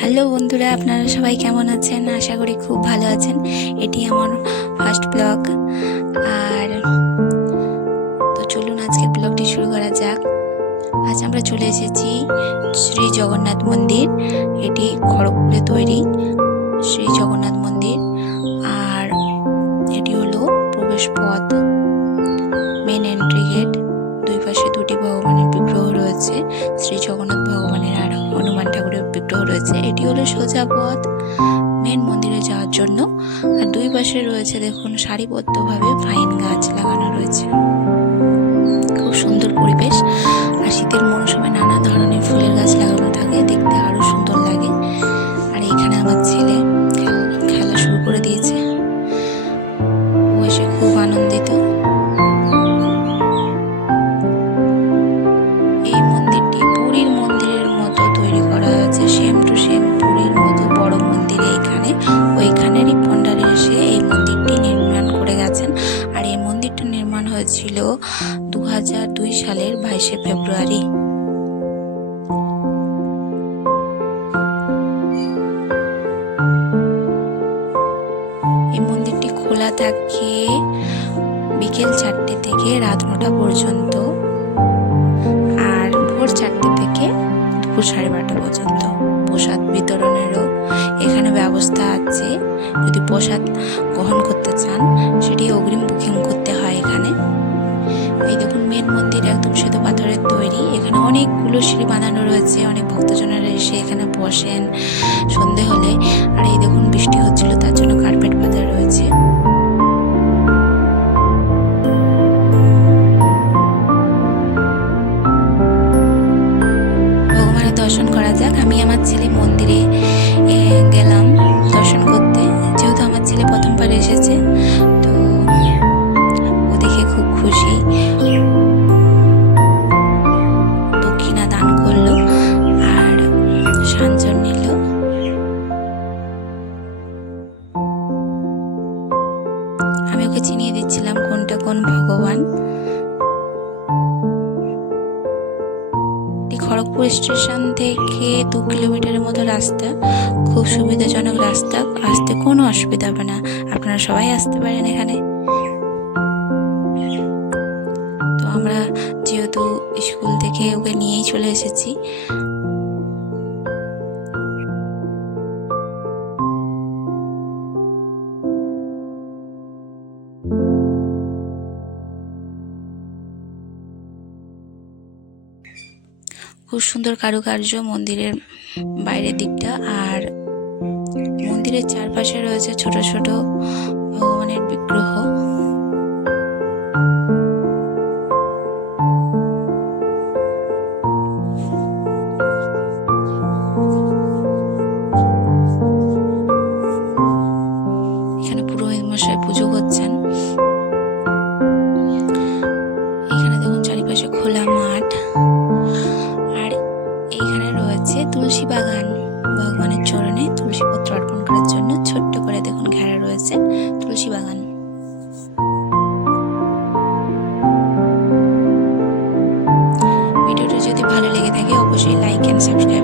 Hello বন্ধুরা, আপনারা সবাই কেমন আছেন? আশা করি খুব ভালো আছেন। এটি আমার ফার্স্ট ব্লগ। আর তো চলুন আজকের ব্লগটি শুরু করা যাক। আজ আমরা চলে এসেছি শ্রী জগন্নাথ মন্দির। এটি খড়গপুরে তৈরি শ্রী জগন্নাথ মন্দির। আর এটি হলো প্রবেশ পথ, মেন এন্ট্রি গেট। দুই পাশে দুটি ভগবানের বিগ্রহ রয়েছে, শ্রী জগন্নাথ ভগবানের আর হনুমান ঠাকুরের বিগ্রহ রয়েছে। এটি হলো সোজা পথ মেন মন্দিরে যাওয়ার জন্য। আর দুই পাশে রয়েছে দেখুন সারিবদ্ধভাবে পাইন গাছ লাগানো রয়েছে। খুব সুন্দর পরিবেশ। আর শীতের মৌসুমে নানা ধরনের ফুলের গাছ লাগানো থাকে, দেখতে আরো সুন্দর লাগে। আর এখানে আমার ছেলে খেলা শুরু করে দিয়েছে, ও এসে খুব আনন্দিত। এই মন্দিরটি পুরীর মন্দিরের মতো তৈরি করা হয়েছে, সেম টু সেম পুরীর মতো বড় মন্দির। এইখানে ওইখানেরই পন্ডারে এসে এই মন্দিরটি নির্মাণ করে গেছেন। আর এই মন্দিরটা নির্মাণ হয়েছিল 2002 সালের 22শে ফেব্রুয়ারি। এই মন্দিরটি খোলা থাকে বিকেল 4টে থেকে রাত 9টা পর্যন্ত, আর ভোর 4টে থেকে দুপুর 12:30 পর্যন্ত। প্রসাদ বিতরণেরও এখানে ব্যবস্থা আছে। যদি প্রসাদ গ্রহণ করতে চান সেটি অগ্রিম বুকিং করতে হয় এখানে। এই দেখুন মেন মন্দির একদম শ্বেত পাথরের তৈরি। এখানে অনেকগুলো সিঁড়ি বাঁধানো রয়েছে, অনেক ভক্তজনেরা এসে এখানে বসেন সন্ধে হলে। আর এই দেখুন বৃষ্টি হচ্ছিল, তার জন্য কার্পেট পাতা রয়েছে। ভগবানের দর্শন করা যাক। আমি আমার ছেলে মন্দিরে গেলাম দর্শন করতে, যেহেতু আমার ছেলে প্রথমবার এসেছে, তো ও দেখে খুব খুশি। দক্ষিণা দান করলো আর সাঞ্জন নিল। আমি ওকে চিনিয়ে দিচ্ছিলাম কোনটা কোন ভগবান। খড়গপুর স্টেশন থেকে 2 কিলোমিটারের মতো রাস্তা, খুব সুবিধাজনক রাস্তা, আসতে কোনো অসুবিধা হবে না। আপনারা সবাই আসতে পারেন এখানে। তো আমরা যেহেতু স্কুল থেকে ওকে নিয়েই চলে এসেছি। খুব সুন্দর কারুকার্য মন্দিরের বাইরের দিকটা। আর মন্দিরের চারপাশে রয়েছে ছোট ছোট ভগবানের বিগ্রহ। এখানে পুরোহিত মশাই পুজো করছেন। এখানে দেখুন চারিপাশে খোলা মাঠ। আর এইখানে রয়েছে তুলসী বাগান, ভগবানের চরণে তুলসী পত্র অর্পণ করার জন্য ছোট্ট করে দেখুন ঘেরা রয়েছে তুলসী বাগান। ভিডিওটি যদি ভালো লেগে থাকে অবশ্যই লাইক এন্ড সাবস্ক্রাইব